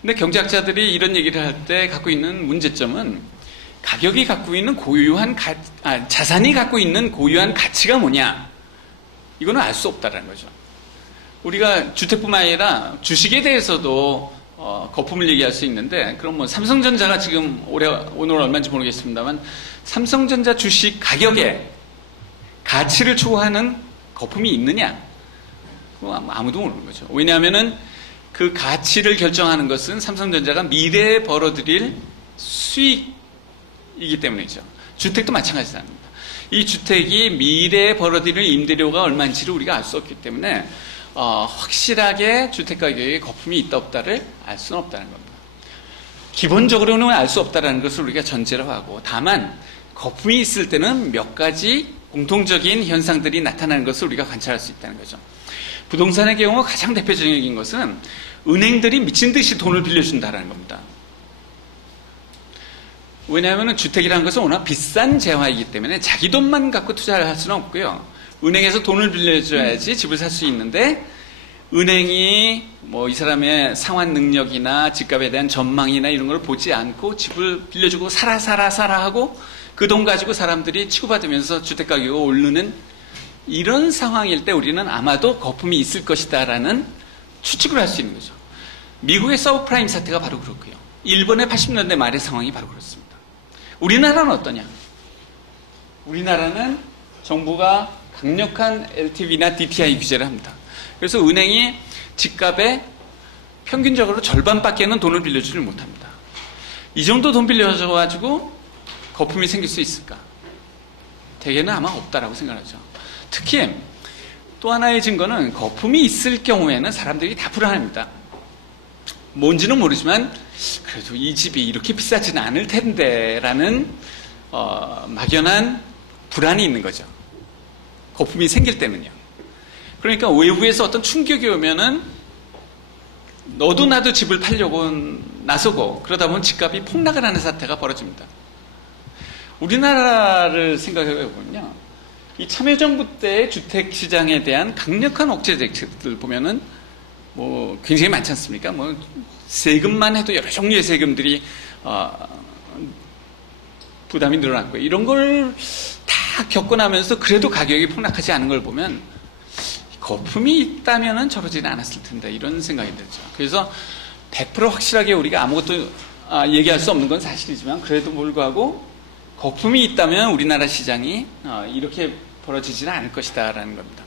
근데 경제학자들이 이런 얘기를 할 때 갖고 있는 문제점은 가격이 갖고 있는 고유한 자산이 갖고 있는 고유한 가치가 뭐냐? 이거는 알 수 없다는 거죠. 우리가 주택뿐만 아니라 주식에 대해서도 거품을 얘기할 수 있는데, 그럼 뭐 삼성전자가 지금 오늘 얼마인지 모르겠습니다만 삼성전자 주식 가격에 가치를 초과하는 거품이 있느냐? 그거 아무도 모르는 거죠. 왜냐하면은 그 가치를 결정하는 것은 삼성전자가 미래에 벌어들일 수익이기 때문이죠. 주택도 마찬가지입니다. 이 주택이 미래에 벌어들일 임대료가 얼마인지를 우리가 알 수 없기 때문에 확실하게 주택 가격에 거품이 있다 없다를 알 수는 없다는 겁니다. 기본적으로는 알 수 없다는 것을 우리가 전제로 하고, 다만 거품이 있을 때는 몇 가지 공통적인 현상들이 나타나는 것을 우리가 관찰할 수 있다는 거죠. 부동산의 경우 가장 대표적인 것은 은행들이 미친 듯이 돈을 빌려준다는 겁니다. 왜냐하면 주택이라는 것은 워낙 비싼 재화이기 때문에 자기 돈만 갖고 투자를 할 수는 없고요. 은행에서 돈을 빌려줘야지 집을 살 수 있는데, 은행이 뭐 이 사람의 상환 능력이나 집값에 대한 전망이나 이런 걸 보지 않고 집을 빌려주고 사라 하고 그 돈 가지고 사람들이 치고받으면서 주택 가격이 오르는 이런 상황일 때 우리는 아마도 거품이 있을 것이다라는 추측을 할 수 있는 거죠. 미국의 서브프라임 사태가 바로 그렇고요. 일본의 80년대 말의 상황이 바로 그렇습니다. 우리나라는 어떠냐? 우리나라는 정부가 강력한 LTV나 DTI 규제를 합니다. 그래서 은행이 집값의 평균적으로 절반밖에는 돈을 빌려주지 못합니다. 이 정도 돈 빌려줘가지고 거품이 생길 수 있을까? 대개는 아마 없다라고 생각하죠. 특히 또 하나의 증거는 거품이 있을 경우에는 사람들이 다 불안합니다. 뭔지는 모르지만 그래도 이 집이 이렇게 비싸지는 않을 텐데 라는 막연한 불안이 있는 거죠. 거품이 생길 때는요. 그러니까 외부에서 어떤 충격이 오면은 너도 나도 집을 팔려고 나서고, 그러다 보면 집값이 폭락을 하는 사태가 벌어집니다. 우리나라를 생각해 보면요, 이 참여정부 때의 주택시장에 대한 강력한 억제 대책들 보면은 뭐 굉장히 많지 않습니까? 뭐 세금만 해도 여러 종류의 세금들이 부담이 늘어났고, 이런 걸 다 겪고 나면서 그래도 가격이 폭락하지 않은 걸 보면 거품이 있다면은 저러지는 않았을 텐데 이런 생각이 들죠. 그래서 100% 확실하게 우리가 아무것도 얘기할 수 없는 건 사실이지만, 그래도 불구하고 거품이 있다면 우리나라 시장이 이렇게 벌어지지는 않을 것이다라는 겁니다.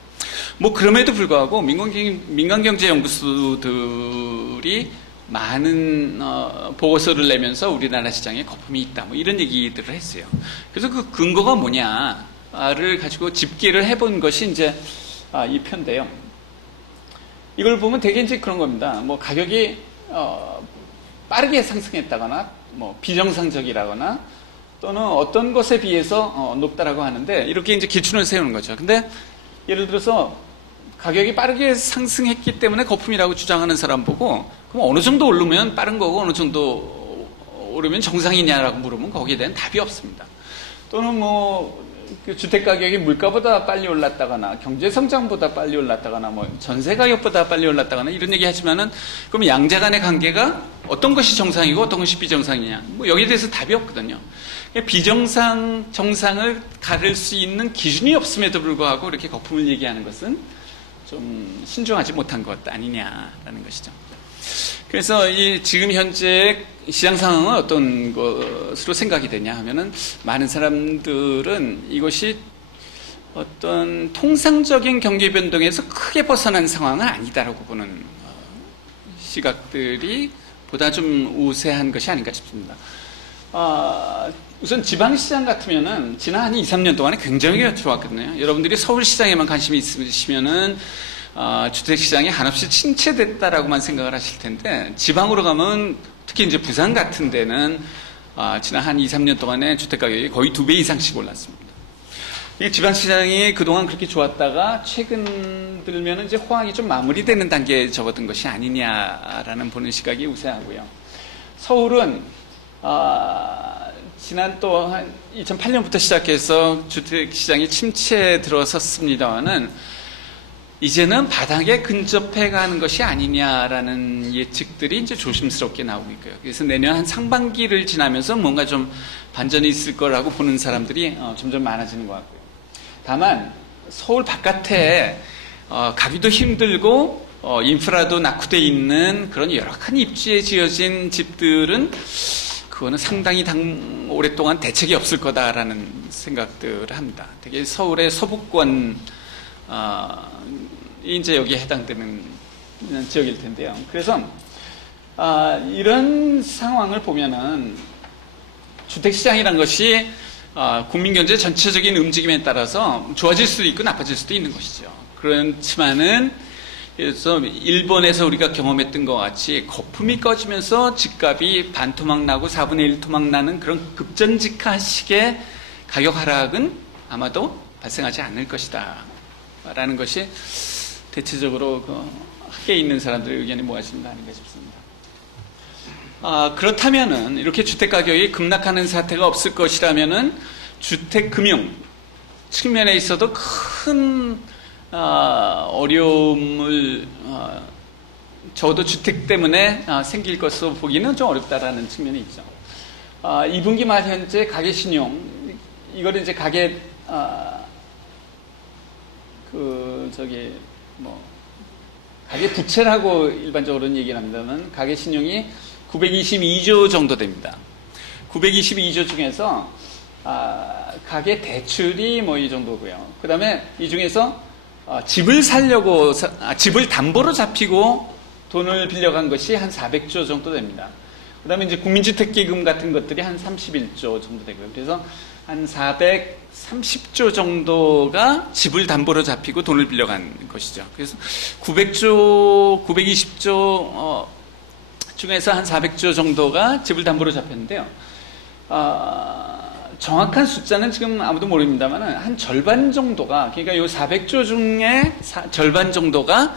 뭐 그럼에도 불구하고 민간경제연구소들이 많은 보고서를 내면서 우리나라 시장에 거품이 있다, 뭐 이런 얘기들을 했어요. 그래서 그 근거가 뭐냐를 가지고 집계를 해본 것이 이제 이 표인데요. 이걸 보면 되게 이제 그런 겁니다. 뭐 가격이 빠르게 상승했다거나, 뭐 비정상적이라거나, 또는 어떤 것에 비해서 높다라고 하는데, 이렇게 이제 기준을 세우는 거죠. 근데 예를 들어서 가격이 빠르게 상승했기 때문에 거품이라고 주장하는 사람 보고, 그럼 어느 정도 오르면 빠른 거고 어느 정도 오르면 정상이냐라고 물으면 거기에 대한 답이 없습니다. 또는 뭐 그 주택 가격이 물가보다 빨리 올랐다거나, 경제 성장보다 빨리 올랐다거나, 뭐 전세 가격보다 빨리 올랐다거나 이런 얘기 하지만은, 그럼 양자 간의 관계가 어떤 것이 정상이고 어떤 것이 비정상이냐, 뭐 여기에 대해서 답이 없거든요. 비정상, 정상을 가릴 수 있는 기준이 없음에도 불구하고 이렇게 거품을 얘기하는 것은 좀 신중하지 못한 것 아니냐라는 것이죠. 그래서 이 지금 현재 시장 상황은 어떤 것으로 생각이 되냐 하면은, 많은 사람들은 이것이 어떤 통상적인 경기 변동에서 크게 벗어난 상황은 아니다라고 보는 시각들이 보다 좀 우세한 것이 아닌가 싶습니다. 우선 지방시장 같으면은 지난 한 2, 3년 동안에 굉장히 좋았거든요. 여러분들이 서울시장에만 관심이 있으시면은 주택시장이 한없이 침체됐다라고만 생각을 하실 텐데, 지방으로 가면 특히 이제 부산 같은 데는 지난 한 2, 3년 동안에 주택가격이 거의 2배 이상씩 올랐습니다. 지방시장이 그동안 그렇게 좋았다가 최근 들면은 이제 호황이 좀 마무리되는 단계에 접어든 것이 아니냐라는 보는 시각이 우세하고요. 서울은 지난 또 한 2008년부터 시작해서 주택시장이 침체에 들어섰습니다만은, 이제는 바닥에 근접해 가는 것이 아니냐라는 예측들이 이제 조심스럽게 나오고 있고요. 그래서 내년 한 상반기를 지나면서 뭔가 좀 반전이 있을 거라고 보는 사람들이 점점 많아지는 것 같고요. 다만 서울 바깥에 가기도 힘들고 인프라도 낙후돼 있는 그런 열악한 입지에 지어진 집들은 그거는 상당히 오랫동안 대책이 없을 거다라는 생각들을 합니다. 되게 서울의 서북권 이제 여기에 해당되는 지역일 텐데요. 그래서 이런 상황을 보면은 주택시장이란 것이 국민 경제 전체적인 움직임에 따라서 좋아질 수도 있고 나빠질 수도 있는 것이죠. 그렇지만은 그래서 일본에서 우리가 경험했던 것 같이 거품이 꺼지면서 집값이 반토막 나고 4분의 1 토막 나는 그런 급전직하식의 가격 하락은 아마도 발생하지 않을 것이다 라는 것이 대체적으로 학계에 있는 사람들의 의견이 모아진다 아닌가 싶습니다. 그렇다면은 이렇게 주택가격이 급락하는 사태가 없을 것이라면은 주택금융 측면에 있어도 큰 어려움을 적어도 주택 때문에 생길 것으로 보기는 좀 어렵다라는 측면이 있죠. 2분기 말 현재 가계신용 이거를 이제 가계 가계 부채라고 일반적으로는 얘기를 합니다만 가계신용이 922조 정도 됩니다. 922조 중에서 가계 대출이 뭐 이 정도고요. 그 다음에 이 중에서 집을 살려고 집을 담보로 잡히고 돈을 빌려간 것이 한 400조 정도 됩니다. 그 다음에 이제 국민주택기금 같은 것들이 한 31조 정도 되고요. 그래서 한 430조 정도가 집을 담보로 잡히고 돈을 빌려간 것이죠. 그래서 920조 중에서 한 400조 정도가 집을 담보로 잡혔는데요. 정확한 숫자는 지금 아무도 모릅니다만 한 절반 정도가, 그러니까 이 400조 중에 절반 정도가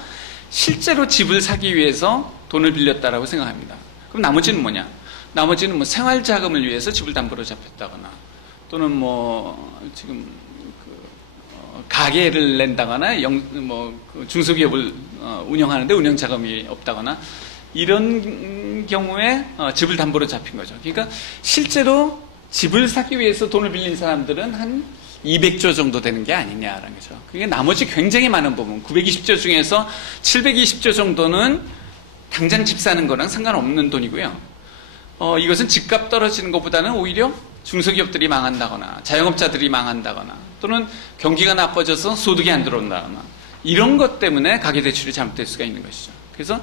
실제로 집을 사기 위해서 돈을 빌렸다라고 생각합니다. 그럼 나머지는 뭐냐? 나머지는 뭐 생활자금을 위해서 집을 담보로 잡혔다거나 또는 뭐 지금 가게를 낸다거나 중소기업을 운영하는데 운영자금이 없다거나 이런 경우에 집을 담보로 잡힌 거죠. 그러니까 실제로 집을 사기 위해서 돈을 빌린 사람들은 한 200조 정도 되는 게 아니냐라는 거죠. 그러니까 나머지 굉장히 많은 부분, 920조 중에서 720조 정도는 당장 집 사는 거랑 상관없는 돈이고요. 이것은 집값 떨어지는 것보다는 오히려 중소기업들이 망한다거나 자영업자들이 망한다거나 또는 경기가 나빠져서 소득이 안 들어온다거나 이런 것 때문에 가계대출이 잘못될 수가 있는 것이죠. 그래서